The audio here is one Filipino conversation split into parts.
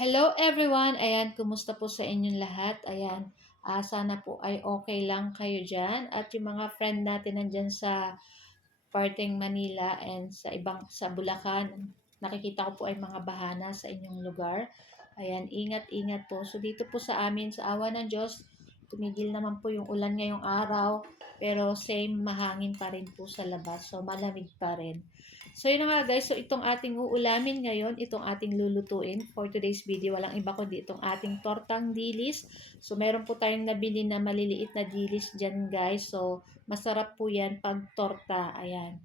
Hello everyone! Ayan, kumusta po sa inyong lahat? Ayan, sana po ay okay lang kayo dyan. At yung mga friend natin nandyan sa parteng Manila and sa Bulacan, nakikita ko po ay mga bahana sa inyong lugar. Ayan, ingat-ingat po. So dito po sa amin, sa awa ng Diyos, tumigil naman po yung ulan ngayong araw. Pero same, mahangin pa rin po sa labas. So malamig pa rin. So yun na nga guys, so itong ating uulamin ngayon, itong ating lulutuin for today's video, walang iba kundi itong ating tortang dilis. So meron po tayong nabili na maliliit na dilis dyan guys. So masarap po yan pag torta, ayan.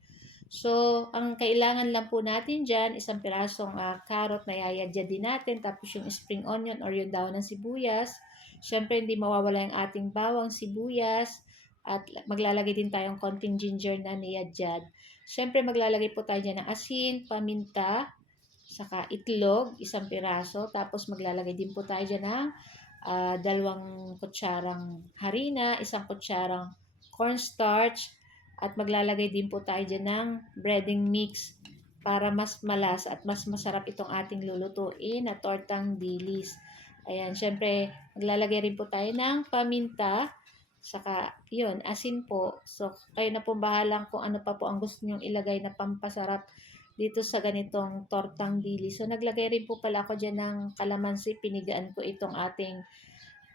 So ang kailangan lang po natin dyan, isang pirasong carrot na yayadya din natin, tapos yung spring onion or yung daon ng sibuyas. Siyempre hindi mawawala yung ating bawang sibuyas, at maglalagay din tayong konting ginger na niyadyad. Siyempre maglalagay po tayo dyan ng asin, paminta, saka itlog, isang piraso. Tapos maglalagay din po tayo dyan ng 2 kutsarang harina, 1 kutsarang cornstarch, at maglalagay din po tayo dyan ng breading mix para mas malasa at mas masarap itong ating lulutuin na tortang dilis. Ayan, syempre maglalagay rin po tayo ng paminta, saka yun, asin po. So, kayo na po bahalang kung ano pa po ang gusto nyong ilagay na pampasarap dito sa ganitong tortang dili. So, naglagay rin po pala ako dyan ng kalamansi. Pinigaan ko itong ating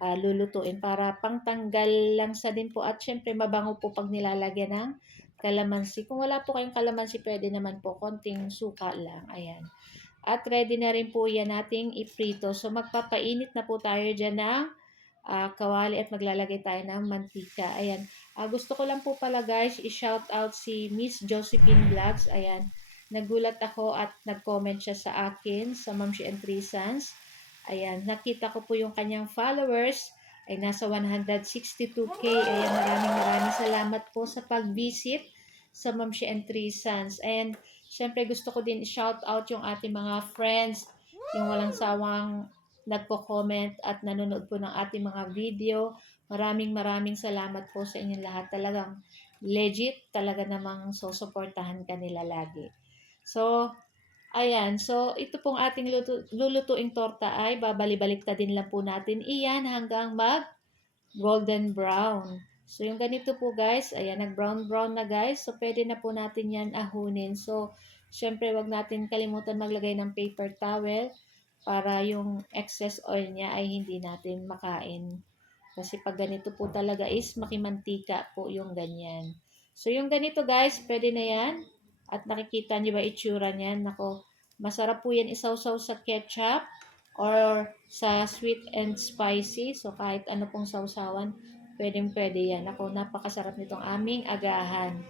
lulutuin para pangtanggal lang sa din po. At syempre, mabango po pag nilalagyan ng kalamansi. Kung wala po kayong kalamansi, pwede naman po konting suka lang. Ayan. At ready na rin po yan nating iprito. So, magpapainit na po tayo dyan ng kawali at maglalagay tayo ng mantika. Ayan. Gusto ko lang po pala guys, i-shout out si Miss Josephine Vlogs. Ayan. Nagulat ako at nag-comment siya sa akin sa Mamshi and Three Sons. Ayan. Nakita ko po yung kanyang followers ay nasa 162k. Ayan. Maraming salamat po sa pag-visit sa Mamshi and Three Sons. And syempre gusto ko din i-shout out yung ating mga friends, yung walang sawang nagko-comment at nanonood po ng ating mga video. Maraming salamat po sa inyong lahat. Talagang legit, talaga namang susuportahan ka nila lagi. So, ayan. So, ito pong ating lulutuing torta ay babalik-baliktadin lang po natin iyan hanggang mag golden brown. So, yung ganito po guys, ayan, nag-brown na guys. So, pwede na po natin yan ahunin. So, syempre, wag natin kalimutan maglagay ng paper towel para yung excess oil niya ay hindi natin makain. Kasi pag ganito po talaga is makimantika po yung ganyan. So, yung ganito guys, pwede na yan. At nakikita niyo ba itsura niyan? Nako, masarap po yan isawsaw sa ketchup or sa sweet and spicy. So, kahit ano pong sausawan, pwede yan. Nako, napakasarap nitong aming agahan.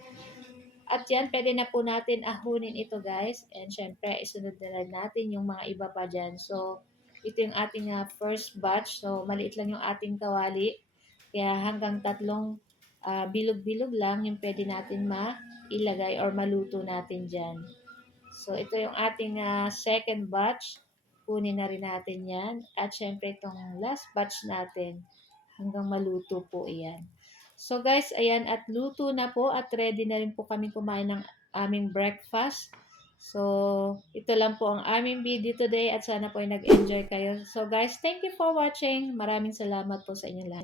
At yan, pwede na po natin ahunin ito guys. And syempre, isunod na lang natin yung mga iba pa dyan. So, ito yung ating first batch. So, maliit lang yung ating kawali. Kaya hanggang 3 bilog-bilog lang yung pwede natin mailagay or maluto natin dyan. So, ito yung ating second batch. Kunin na rin natin yan. At syempre, itong last batch natin hanggang maluto po iyan. So guys, ayan, at luto na po at ready na rin po kami kumain ng aming breakfast. So, ito lang po ang aming video today at sana po ay nag-enjoy kayo. So guys, thank you for watching. Maraming salamat po sa inyo lahat.